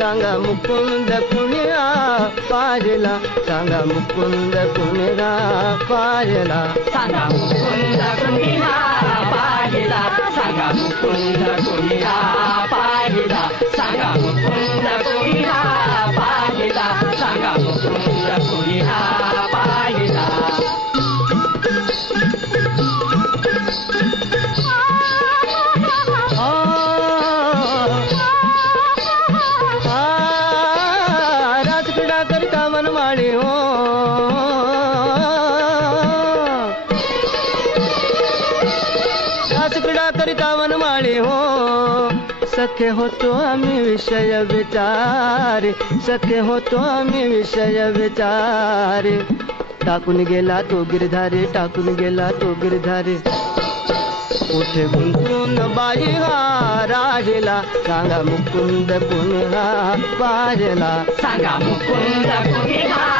सांगा मुकुंद कुणीरा पाजला सांगा मुकुंद कुणीरा पाजला सांगा मुकुंद कुणीरा पाजला सांगा मुकुंद कुणीरा पाजला सांगा मुकुंद कुणीरा पाजला सांगा मुकुंद कुणीरा दासकड़ा करितावन माड़ी हो हो, हो तो आमी विषय विचार सख्य हो तो आमी विषय विचार टाकून गेला तो गिरधारे टाकून गेला तो गिरधारे कुझु मुकुंदा राजला सा बजा स